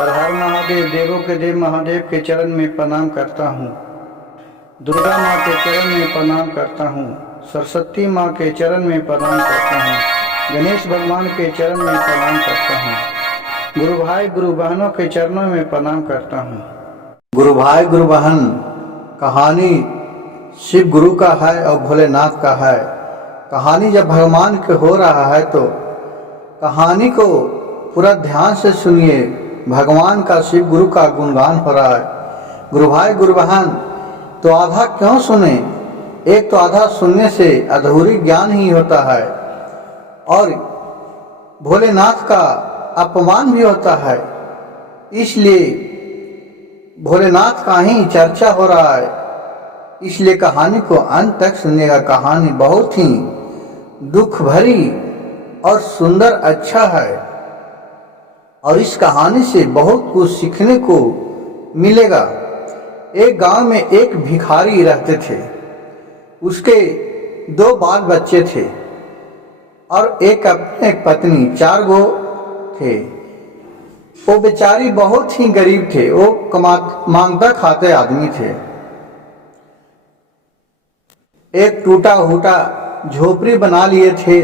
हर हर महादेव, देवों के देव महादेव के चरण में प्रणाम करता हूँ। दुर्गा माँ के चरण में प्रणाम करता हूँ। सरस्वती माँ के चरण में प्रणाम करता हूँ। गणेश भगवान के चरण में प्रणाम करता हूँ। गुरु भाई गुरु बहनों के चरणों में प्रणाम करता हूँ। गुरु भाई गुरु बहन कहानी शिव गुरु का है और भोलेनाथ का है। कहानी जब भगवान के हो रहा है तो कहानी को पूरा ध्यान से सुनिए। भगवान का शिव गुरु का गुणगान हो रहा है। गुरु भाई गुरु बहन तो आधा क्यों सुने? एक तो आधा सुनने से अधूरी ज्ञान ही होता है और भोलेनाथ का अपमान भी होता है। इसलिए भोलेनाथ का ही चर्चा हो रहा है, इसलिए कहानी को अंत तक सुनिएगा। कहानी बहुत ही दुख भरी और सुंदर अच्छा है और इस कहानी से बहुत कुछ सीखने को मिलेगा। एक गांव में एक भिखारी रहते थे। उसके 2 बाल बच्चे थे और एक अपने पत्नी, 4 गो थे। वो बेचारी बहुत ही गरीब थे। वो मांगता खाते आदमी थे। एक टूटा फूटा झोपड़ी बना लिए थे।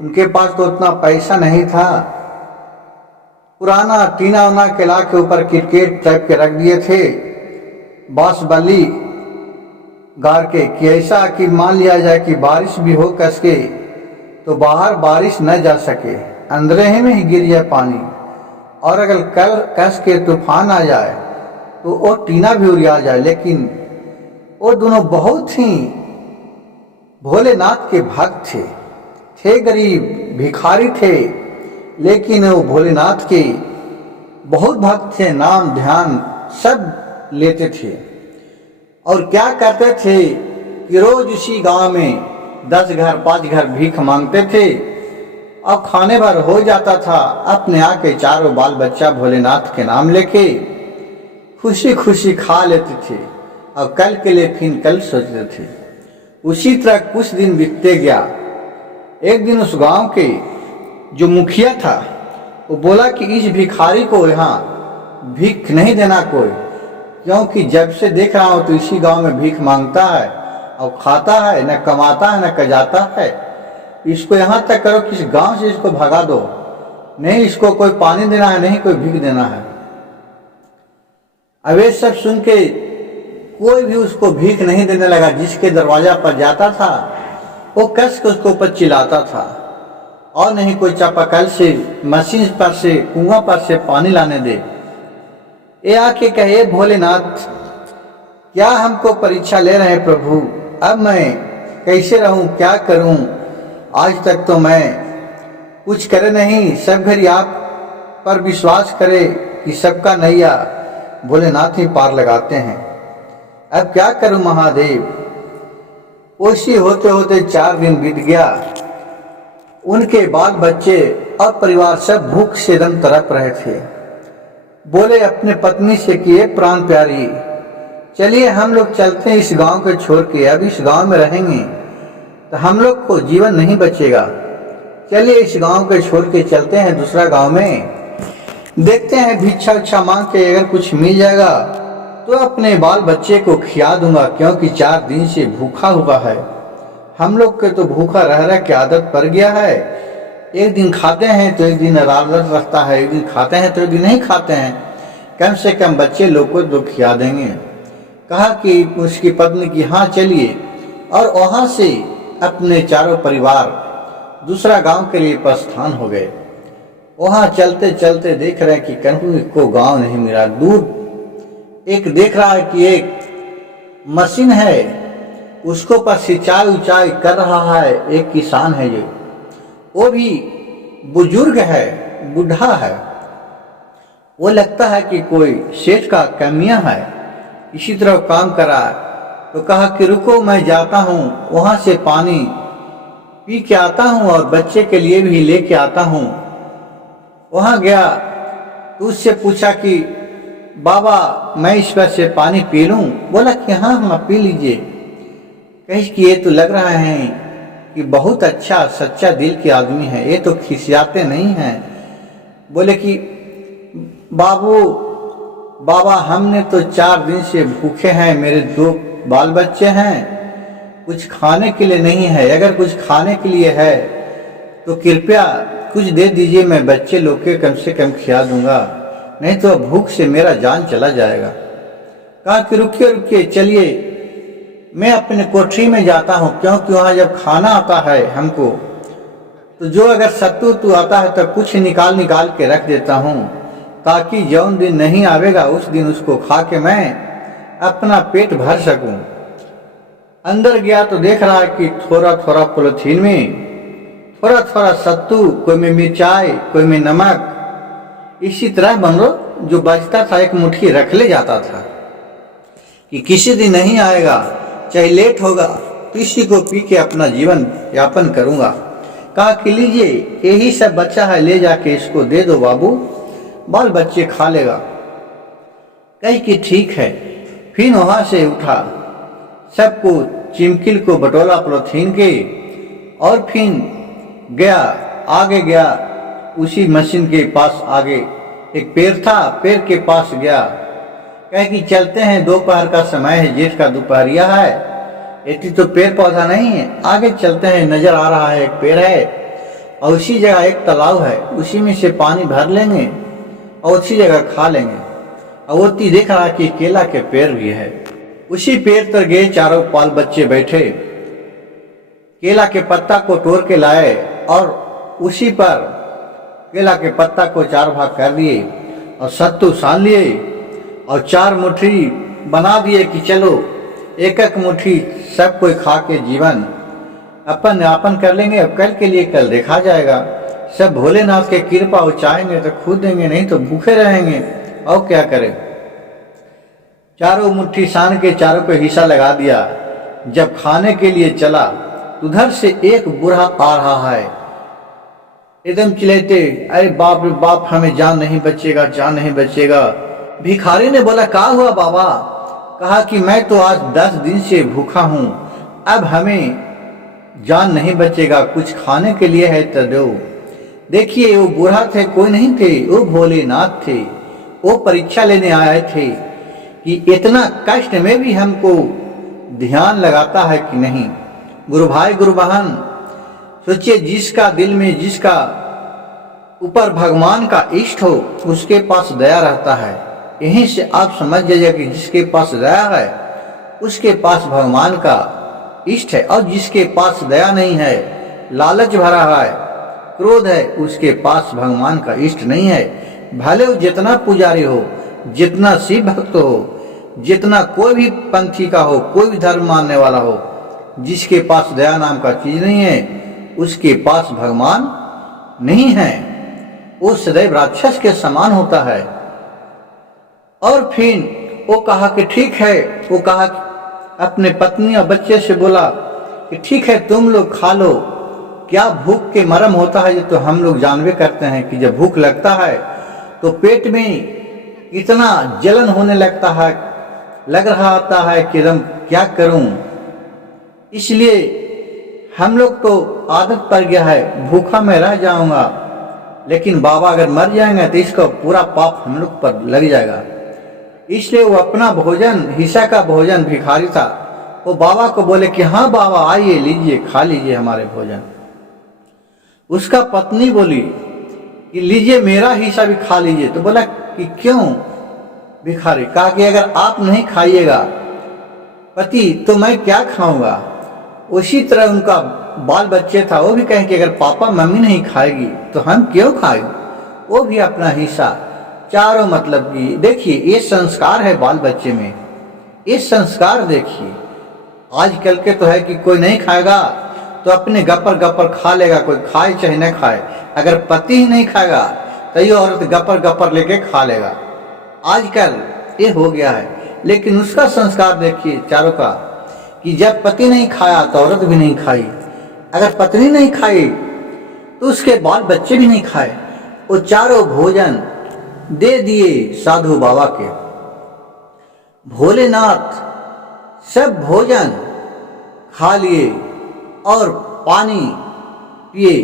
उनके पास तो उतना पैसा नहीं था। पुराना टीना उना केला के ऊपर क्रिकेट टाइप के रख दिए थे, बांस बल्ली गाड़ के, कि ऐसा कि मान लिया जाए कि बारिश भी हो कस के तो बाहर बारिश न जा सके, अंदर ही में ही गिर जाए पानी। और अगर कल कस के तूफान आ जाए तो वो टीना भी उड़ जाए। लेकिन वो दोनों बहुत ही भोलेनाथ के भक्त थे गरीब भिखारी थे, लेकिन वो भोलेनाथ के बहुत भक्त थे। नाम ध्यान सब लेते थे और क्या करते थे कि रोज उसी गांव में 10 घर 5 घर भीख मांगते थे। अब खाने भर हो जाता था। अपने आके 4 बाल बच्चा भोलेनाथ के नाम लेके खुशी खुशी खा लेते थे और कल के लिए फिर कल सोचते थे। उसी तरह कुछ दिन बीतते गया। एक दिन उस गांव के जो मुखिया था वो बोला कि इस भिखारी को यहाँ भीख नहीं देना कोई, क्योंकि जब से देख रहा हूँ तो इसी गांव में भीख मांगता है और खाता है, न कमाता है न कजाता है। इसको यहाँ तक करो कि इस गांव से इसको भगा दो। नहीं इसको कोई पानी देना है, नहीं कोई भीख देना है। अब ये सब सुन के कोई भी उसको भीख नहीं देने लगा। जिसके दरवाजा पर जाता था वो कस के उसको ऊपर चिल्लाता था और नहीं कोई चापाकल से, मशीन पर से, कुआं पर से पानी लाने दे। ये आके कहे, भोलेनाथ क्या हमको परीक्षा ले रहे हैं प्रभु? अब मैं कैसे रहूं, क्या करूं? आज तक तो मैं कुछ करे नहीं, सब घड़ी आप पर विश्वास करे कि सबका नैया भोलेनाथ ही पार लगाते हैं। अब क्या करूं महादेव? उसी होते होते 4 दिन बीत गया। उनके बाल बच्चे और परिवार सब भूख से दम तड़प रहे थे। बोले अपने पत्नी से कि ये प्राण प्यारी, चलिए हम लोग चलते हैं इस गांव को छोड़ के। अब इस गांव में रहेंगे तो हम लोग को जीवन नहीं बचेगा। चलिए इस गांव को छोड़ के चलते हैं दूसरा गांव में, देखते हैं भिक्षा उच्छा मांग के अगर कुछ मिल जाएगा तो अपने बाल बच्चे को खिला दूंगा, क्योंकि 4 दिन से भूखा हुआ है। हम लोग के तो भूखा रह रह के आदत पड़ गया है। एक दिन खाते हैं तो एक दिन आदत रखता है, एक दिन खाते हैं तो एक दिन नहीं खाते हैं। कम से कम बच्चे लोग को तो खिला देंगे। कहा कि उसकी पत्नी की हाँ चलिए, और वहां से अपने 4 परिवार दूसरा गांव के लिए प्रस्थान हो गए। वहां चलते चलते देख रहे हैं कि कहीं को गांव नहीं मिला। दूर एक देख रहा है कि एक मशीन है, उसको पर सिंचाई उचाई कर रहा है एक किसान है। जो वो भी बुजुर्ग है, बूढ़ा है। वो लगता है कि कोई सेठ का कमियां है, इसी तरह काम कर रहा है। तो कहा कि रुको मैं जाता हूँ, वहां से पानी पी के आता हूँ और बच्चे के लिए भी लेके आता हूँ। वहां गया तो उससे पूछा कि बाबा मैं इस पर से पानी पी लूं? बोला कि हाँ हाँ पी लीजिए। कहे कि ये तो लग रहा है कि बहुत अच्छा सच्चा दिल के आदमी है, ये तो खिसियाते नहीं हैं। बोले कि बाबू बाबा हमने तो 4 दिन से भूखे हैं, मेरे 2 बाल बच्चे हैं, कुछ खाने के लिए नहीं है। अगर कुछ खाने के लिए है तो कृपया कुछ दे दीजिए, मैं बच्चे लोग के कम से कम खिला दूंगा, नहीं तो भूख से मेरा जान चला जाएगा। कहा कि रुकिए रुकिए, चलिए मैं अपने कोठरी में जाता हूँ, क्योंकि वहाँ जब खाना आता है हमको तो जो अगर सत्तू आता है तो कुछ निकाल निकाल के रख देता हूँ, ताकि जौन दिन नहीं आवेगा उस दिन उसको खा के मैं अपना पेट भर सकूं। अंदर गया तो देख रहा है कि थोड़ा थोड़ा पॉलिथीन में थोड़ा थोड़ा सत्तू, कोई में मिर्चाई, कोई में नमक, इसी तरह बनो जो बचता था एक मुट्ठी रख ले जाता था कि किसी दिन नहीं आएगा, चाहे लेट होगा तो इसी को पी के अपना जीवन यापन करूंगा। कहा कि लीजिए यही सब बच्चा है, ले जाके इसको दे दो बाबू, बाल बच्चे खा लेगा। कही कि ठीक है। फिर वहां से उठा, सबको चिमकिल को बटोला पॉलिथीन के, और फिर गया, आगे गया, उसी मशीन के पास आगे एक पेड़ था, पेड़ के पास गया। कहे कि चलते हैं, दोपहर का समय है, जेठ का दोपहरिया है, इतनी तो पेड़ पौधा नहीं है, आगे चलते हैं। नजर आ रहा है एक पेड़ है और उसी जगह एक तालाब है, उसी में से पानी भर लेंगे और उसी जगह खा लेंगे। और वो देख रहा कि केला के पेड़ भी है, उसी पेड़ पर गए, चारों बाल बच्चे बैठे, केला के पत्ता को तोड़ के लाए और उसी पर केला के पत्ता को 4 भाग कर दिए और सत्तू सान लिए और 4 मुट्ठी बना दिए कि चलो एक एक मुट्ठी सब कोई खा के जीवन अपन यापन कर लेंगे, अब कल के लिए कल देखा जाएगा। सब भोलेनाथ के कृपा हो, चाहेंगे तो खुद देंगे, नहीं तो भूखे रहेंगे, और क्या करें। चारों मुट्ठी सान के चारों को हिस्सा लगा दिया। जब खाने के लिए चला उधर से एक बूढ़ा आ रहा है, एकदम चिल्लाते, अरे बाप रे बाप, हमें जान नहीं बचेगा, जान नहीं बचेगा। भिखारी ने बोला, क्या हुआ बाबा? कहा कि मैं तो आज 10 दिन से भूखा हूँ, अब हमें जान नहीं बचेगा, कुछ खाने के लिए है तो दो। देखिए वो बूढ़ा थे, कोई नहीं थे, वो भोलेनाथ थे। वो परीक्षा लेने आए थे कि इतना कष्ट में भी हमको ध्यान लगाता है कि नहीं। गुरु भाई गुरु बहन, सोचिए जिसका दिल में, जिसका ऊपर भगवान का इष्ट हो, उसके पास दया रहता है। यहीं से आप समझ जाइए कि जिसके पास दया है उसके पास भगवान का इष्ट है, और जिसके पास दया नहीं है, लालच भरा है, क्रोध है, उसके पास भगवान का इष्ट नहीं है। भले वो जितना पुजारी हो, जितना शिव भक्त हो, जितना कोई भी पंथी का हो, कोई भी धर्म मानने वाला हो, जिसके पास दया नाम का चीज नहीं है, उसके पास भगवान नहीं है, वो सदैव राक्षस के समान होता है। और फिर वो कहा कि ठीक है, वो कहा अपने पत्नी और बच्चे से बोला कि ठीक है तुम लोग खा लो, क्या भूख के मरम होता है ये तो हम लोग जानवे करते हैं कि जब भूख लगता है तो पेट में इतना जलन होने लगता है, लग रहा होता है कि एकदम क्या करूं। इसलिए हम लोग तो आदत पड़ गया है, भूखा मैं रह जाऊंगा, लेकिन बाबा अगर मर जाएंगे तो इसका पूरा पाप हम लोग पर लग जाएगा। इसलिए वो अपना भोजन, हिस्सा का भोजन, भिखारी था, वो बाबा को बोले कि हाँ बाबा आइए, लीजिए, खा लीजिए हमारे भोजन। उसका पत्नी बोली कि लीजिए मेरा हिस्सा भी खा लीजिए। तो बोला कि क्यों भिखारी? कहा कि अगर आप नहीं खाइएगा पति तो मैं क्या खाऊंगा। उसी तरह उनका बाल बच्चे था, वो भी कहे कि अगर पापा मम्मी नहीं खाएगी तो हम क्यों खाएंगे, वो भी अपना हिस्सा। चारों मतलब कि देखिए ये संस्कार है बाल बच्चे में, ये संस्कार देखिए। आजकल के तो है कि कोई नहीं खाएगा तो अपने गपर गपर खा लेगा, कोई खाए चाहे न खाए। अगर पति ही नहीं खाएगा तो ये औरत गपर गपर लेके खा लेगा। आजकल ये हो गया है, लेकिन उसका संस्कार देखिए चारों का, कि जब पति नहीं खाया तो औरत भी नहीं खाई, अगर पत्नी नहीं खाई तो उसके बाल बच्चे भी नहीं खाए। वो चारों भोजन दे दिए साधु बाबा के। भोलेनाथ सब भोजन खा लिए और पानी पिए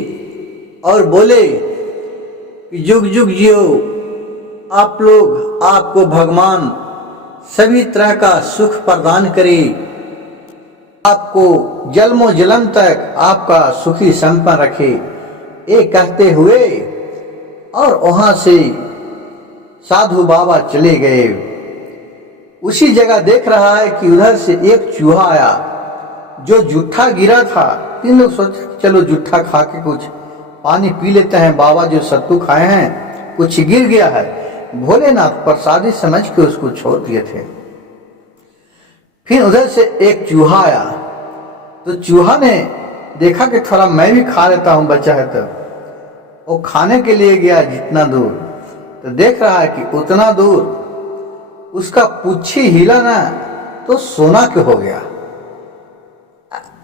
और बोले कि जुग जुग जियो, आप लोग, आपको भगवान सभी तरह का सुख प्रदान करे, आपको जन्मों जन्म तक आपका सुखी संपन्न रखे, ये कहते हुए और वहां से साधु बाबा चले गए। उसी जगह देख रहा है कि उधर से एक चूहा आया जो जूठा गिरा था। तीन लोग सोचे चलो जूठा खा के कुछ पानी पी लेते हैं, बाबा जो सत्तू खाए हैं कुछ गिर गया है। भोलेनाथ प्रसादी समझ के उसको छोड़ दिए थे। फिर उधर से एक चूहा आया, तो चूहा ने देखा कि थोड़ा मैं भी खा लेता हूं, बच्चा है तो वो खाने के लिए गया जितना दूर, तो देख रहा है कि उतना दूर उसका पुच्छी हिला ना तो सोना के हो गया।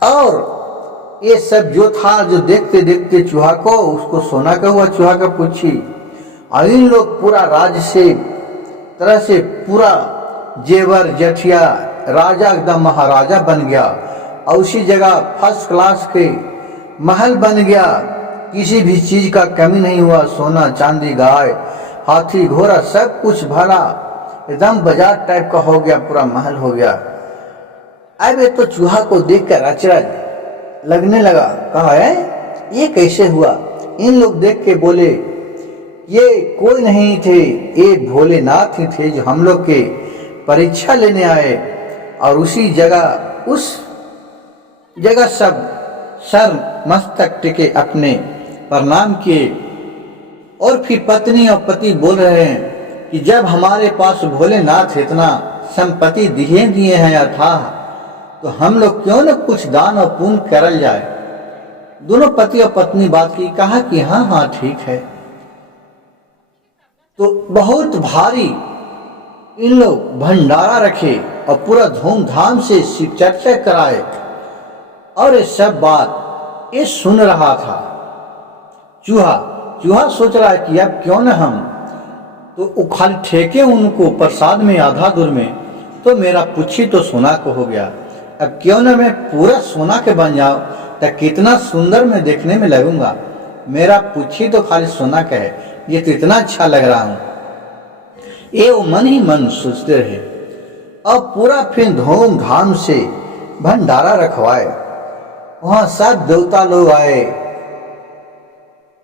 और ये सब जो था, जो देखते देखते चूहा को, उसको सोना का हुआ चूहा का पुच्छी। और इन लोग पूरा राज से तरह से पूरा जेवर जठिया राजा एकदम महाराजा बन गया। और उसी जगह फर्स्ट क्लास के महल बन गया, किसी भी चीज का कमी नहीं हुआ। सोना चांदी गाय हाथी घोड़ा सब कुछ भरा, एकदम बाजार टाइप का हो गया, पूरा महल हो गया। अब ये तो चूहा को देखकर अचरज लगने लगा, कहा है ये कैसे हुआ। इन लोग देख के बोले ये कोई नहीं थे, ये भोलेनाथ ही थे जो हम लोग के परीक्षा लेने आए। और उसी जगह उस जगह सब सर मस्तक टिके अपने प्रणाम किए। और फिर पत्नी और पति बोल रहे हैं कि जब हमारे पास भोलेनाथ इतना संपत्ति दिए हैं अथाह, तो हम लोग क्यों न कुछ दान और पुण्य करल जाए। दोनों पति और पत्नी बात की, कहा कि हाँ हाँ ठीक है। तो बहुत भारी इन लोग भंडारा रखे और पूरा धूमधाम से शिव चर्चा कराए। और ये सब बात ये सुन रहा था चूहा सोच रहा है कि अब क्यों न हम तो वो खाली ठेके उनको प्रसाद में आधा दूर में, तो मेरा पुच्छी तो सोना को हो गया। अब क्यों न मैं पूरा सोना के बन जाऊं, तो कितना सुंदर मैं देखने में लगूंगा। मेरा पुच्छी तो खाली सोना का है, ये तो इतना अच्छा लग रहा हूं। ये वो मन ही मन सोचते रहे। अब पूरा फिर धूमधाम से भंडारा रखवाए। वहां सब देवता लोग आए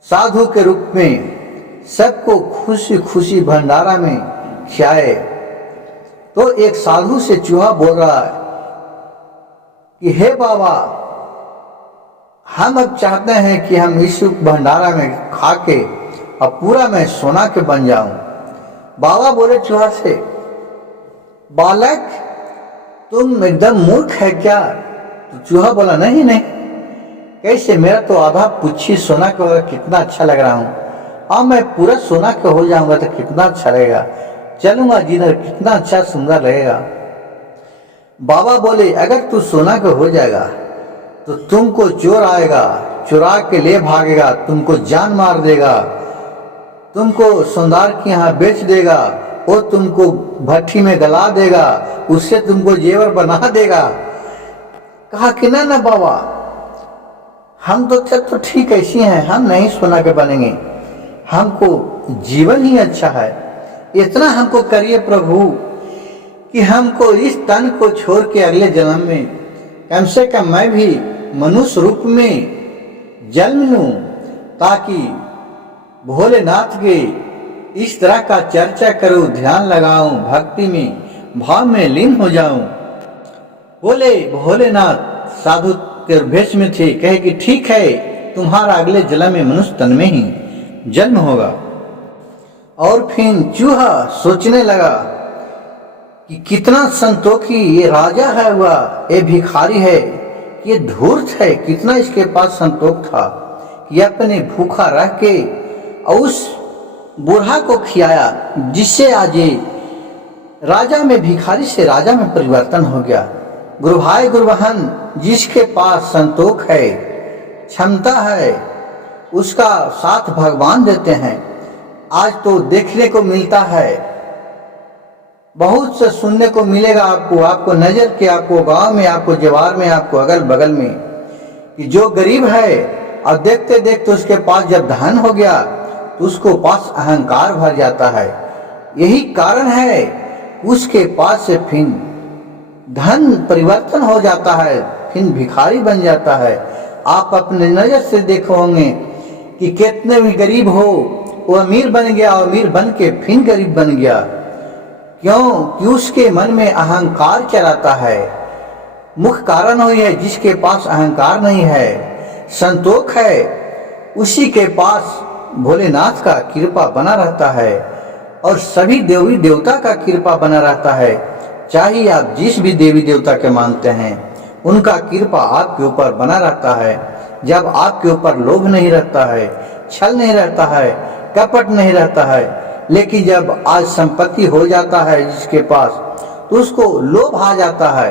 साधु के रूप में, सबको खुशी खुशी भंडारा में खिलाए। तो एक साधु से चूहा बोल रहा है कि हे बाबा, हम अब चाहते हैं कि हम इस भंडारा में खा के और पूरा मैं सोना के बन जाऊं। बाबा बोले चूहा से, बालक तुम एकदम मूर्ख है क्या। तो चूहा बोला नहीं नहीं, कैसे, मेरा तो आधा पुच्छी सोना का होगा, कितना अच्छा लग रहा हूँ। हाँ मैं पूरा सोना का हो जाऊंगा तो कितना अच्छा लगेगा, चलूंगा जिधर, कितना अच्छा सुंदर लगेगा। बाबा बोले अगर तू सोना का हो जाएगा तो तुमको चोर आएगा, चुरा के ले भागेगा, तुमको जान मार देगा, तुमको सुंदर के यहाँ बेच देगा, वो तुमको भट्टी में गला देगा, उससे तुमको जेवर बना देगा। कहा कि ना बाबा, हम तो सब तो ठीक ऐसी हैं, हम नहीं सोना के बनेंगे, हमको जीवन ही अच्छा है। इतना हमको करिए प्रभु कि हमको इस तन को छोड़ के अगले जन्म में कम से कम मैं भी मनुष्य रूप में जन्म लूं, ताकि भोलेनाथ के इस तरह का चर्चा करूं, ध्यान लगाऊं, भक्ति में भाव में लीन हो जाऊं। बोले भोलेनाथ साधु के भेष में थे, कहे कि ठीक है, तुम्हारा अगले जन्म में मनुष्य तन में ही जन्म होगा। और फिर चूहा सोचने लगा कि कितना संतोषी ये राजा है, हुआ ये भिखारी है, ये धूर्त है, कितना इसके पास संतोष था कि अपने भूखा रह के और उस बूढ़ा को खिलाया, जिससे आज ये राजा में, भिखारी से राजा में परिवर्तन हो गया। गुरु भाई गुरु बहन, जिसके पास संतोष है, क्षमता है, उसका साथ भगवान देते हैं। आज तो देखने को मिलता है, बहुत से सुनने को मिलेगा आपको नजर के, आपको गांव में, आपको जवार में, आपको अगल बगल में, कि जो गरीब है और देखते देखते उसके पास जब धन हो गया तो उसको पास अहंकार भर जाता है। यही कारण है उसके पास से फिर धन परिवर्तन हो जाता है, फिर भिखारी बन जाता है। आप अपने नजर से देखे होंगे कि कितने भी गरीब हो वो अमीर बन गया, और अमीर बन के फिर गरीब बन गया। क्यों? कि उसके मन में अहंकार चलाता है। मुख्य कारण वही है जिसके पास अहंकार नहीं है, संतोष है, उसी के पास भोलेनाथ का कृपा बना रहता है और सभी देवी देवता का कृपा बना रहता है। चाहे आप जिस भी देवी देवता के मानते हैं, उनका कृपा आपके ऊपर बना रहता है। जब आपके ऊपर लोभ नहीं रहता है, छल नहीं रहता है, कपट नहीं रहता है। लेकिन जब आज संपत्ति हो जाता है जिसके पास, तो उसको लोभ आ जाता है,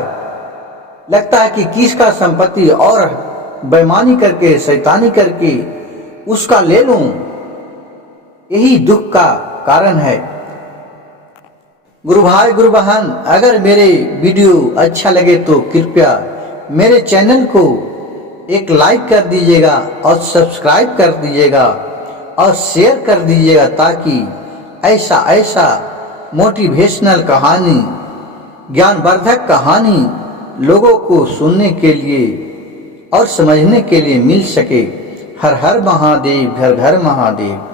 लगता है कि किसका संपत्ति और बेईमानी करके, शैतानी करके उसका ले लूं। यही दुख का कारण है। गुरु भाई, गुरु बहन, अगर मेरे वीडियो अच्छा लगे तो कृपया मेरे चैनल को एक लाइक कर दीजिएगा और सब्सक्राइब कर दीजिएगा और शेयर कर दीजिएगा, ताकि ऐसा मोटिवेशनल कहानी, ज्ञानवर्धक कहानी लोगों को सुनने के लिए और समझने के लिए मिल सके। हर हर महादेव, घर घर महादेव।